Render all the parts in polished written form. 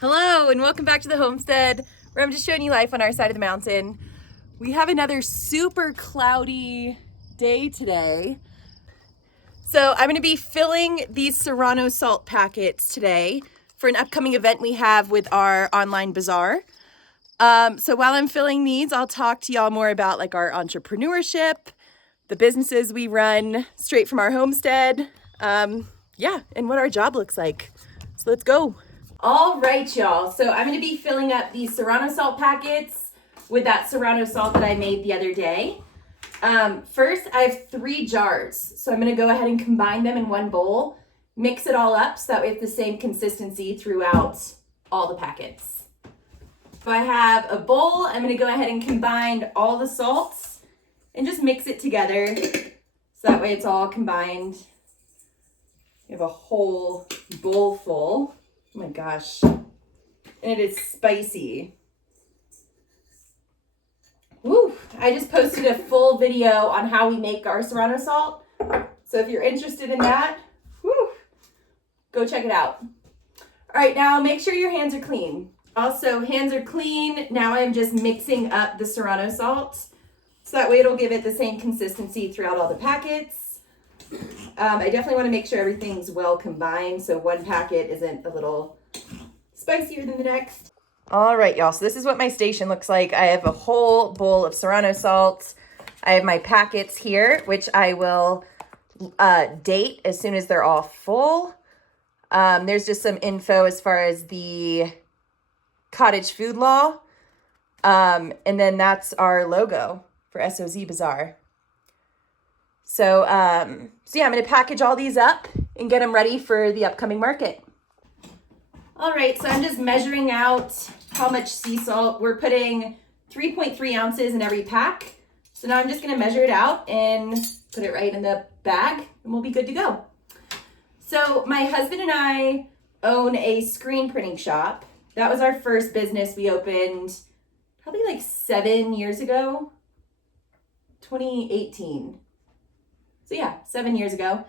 Hello and welcome back to the Homestead, where I'm just showing you life on our side of the mountain. We have another super cloudy day today. So I'm gonna be filling these serrano salt packets today for an upcoming event we have with our online bazaar. So while I'm filling these, I'll talk to y'all more about like our entrepreneurship, the businesses we run straight from our homestead, and what our job looks like. So let's go. All right, y'all. So I'm going to be filling up these serrano salt packets with that serrano salt that I made the other day. First, I have 3 jars. So I'm going to go ahead and combine them in one bowl, mix it all up so that way it's the same consistency throughout all the packets. So I have a bowl. I'm going to go ahead and combine all the salts and just mix it together so that way it's all combined. You have a whole bowl full. Oh my gosh. And it is spicy. Woo! I just posted a full video on how we make our serrano salt. So if you're interested in that, go check it out. All right, now make sure your hands are clean. Also, hands are clean. Now I'm just mixing up the serrano salt. So that way it'll give it the same consistency throughout all the packets. I definitely want to make sure everything's well combined so one packet isn't a little spicier than the next. All right, y'all. So this is what my station looks like. I have a whole bowl of serrano salt. I have my packets here, which I will date as soon as they're all full. There's just some info as far as the cottage food law. And then that's our logo for SOZ Bazaar. So I'm going to package all these up and get them ready for the upcoming market. All right, so I'm just measuring out how much sea salt. We're putting 3.3 ounces in every pack. So now I'm just going to measure it out and put it right in the bag and we'll be good to go. So my husband and I own a screen printing shop. That was our first business we opened probably like 7 years ago, 2018. So yeah, 7 years ago.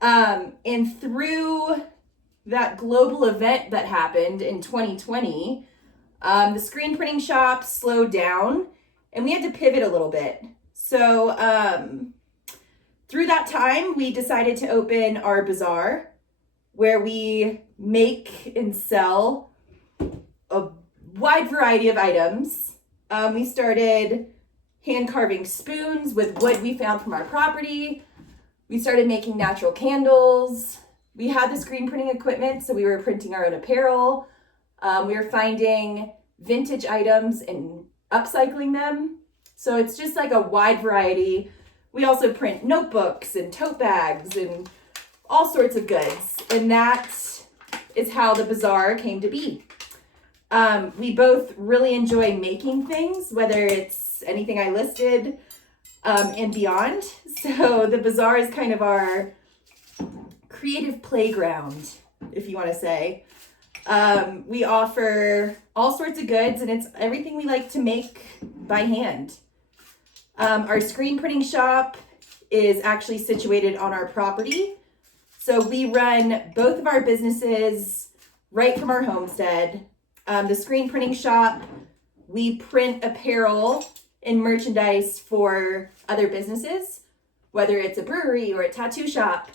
And through that global event that happened in 2020, the screen printing shop slowed down and we had to pivot a little bit. So through that time, we decided to open our bazaar where we make and sell a wide variety of items. We started hand carving spoons with wood we found from our property. We started making natural candles. We had the screen printing equipment, so we were printing our own apparel. We were finding vintage items and upcycling them. So it's just like a wide variety. We also print notebooks and tote bags and all sorts of goods. And that is how the bazaar came to be. We both really enjoy making things, whether it's anything I listed and beyond. So the bazaar is kind of our creative playground, if you want to say. We offer all sorts of goods and it's everything we like to make by hand. Our screen printing shop is actually situated on our property. So we run both of our businesses right from our homestead. The screen printing shop, we print apparel and merchandise for other businesses, whether it's a brewery or a tattoo shop.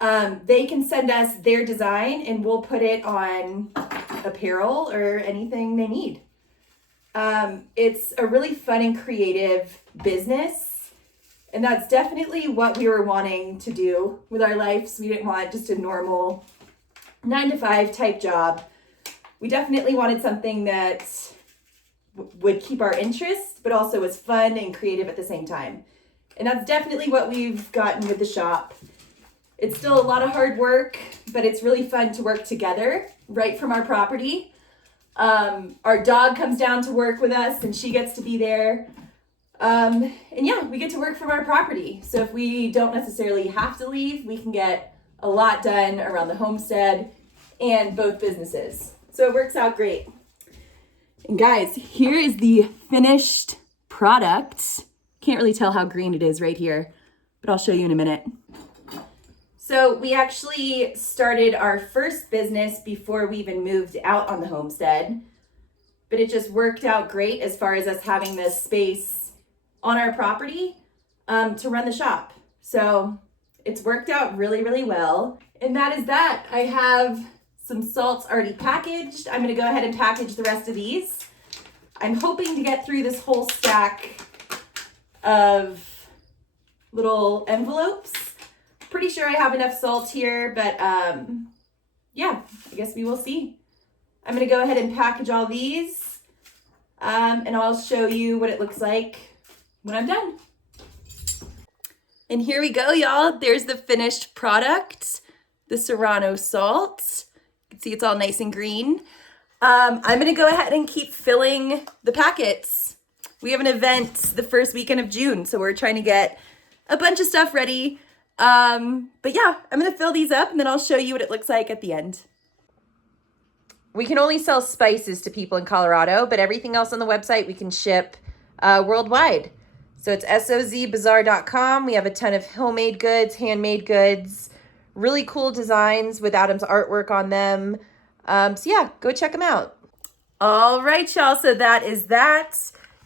They can send us their design and we'll put it on apparel or anything they need. It's a really fun and creative business. And that's definitely what we were wanting to do with our lives. We didn't want just a normal 9-to-5 type job. We definitely wanted something that would keep our interest, but also was fun and creative at the same time. And that's definitely what we've gotten with the shop. It's still a lot of hard work, but it's really fun to work together right from our property. Our dog comes down to work with us and she gets to be there. We get to work from our property. So if we don't necessarily have to leave, we can get a lot done around the homestead and both businesses. So it works out great. And guys, here is the finished product. Can't really tell how green it is right here, but I'll show you in a minute. So we actually started our first business before we even moved out on the homestead, but it just worked out great as far as us having this space on our property to run the shop. So it's worked out really, really well. And that is that. I have some salts already packaged. I'm gonna go ahead and package the rest of these. I'm hoping to get through this whole stack of little envelopes. Pretty sure I have enough salt here, but yeah, I guess we will see. I'm gonna go ahead and package all these and I'll show you what it looks like when I'm done. And here we go, y'all. There's the finished product, the serrano salt. You can see it's all nice and green. I'm gonna go ahead and keep filling the packets. We have an event the first weekend of June, so we're trying to get a bunch of stuff ready. But yeah, I'm gonna fill these up and then I'll show you what it looks like at the end. We can only sell spices to people in Colorado, but everything else on the website we can ship worldwide. So it's sozbazaar.com. We have a ton of homemade goods, handmade goods, really cool designs with Adam's artwork on them. So yeah, go check them out. All right, y'all, so that is that.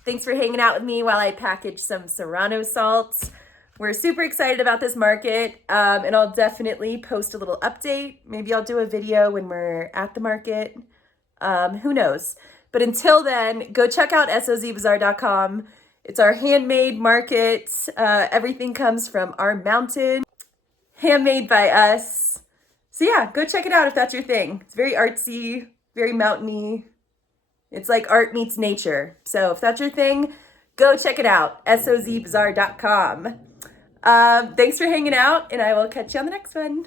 Thanks for hanging out with me while I package some serrano salts. We're super excited about this market, and I'll definitely post a little update. Maybe I'll do a video when we're at the market. Who knows? But until then, go check out sozbazaar.com. It's our handmade market. Everything comes from our mountain, handmade by us. So yeah, go check it out if that's your thing. It's very artsy, very mountainy. It's like art meets nature. So if that's your thing, go check it out, sozbazaar.com. Thanks for hanging out, and I will catch you on the next one.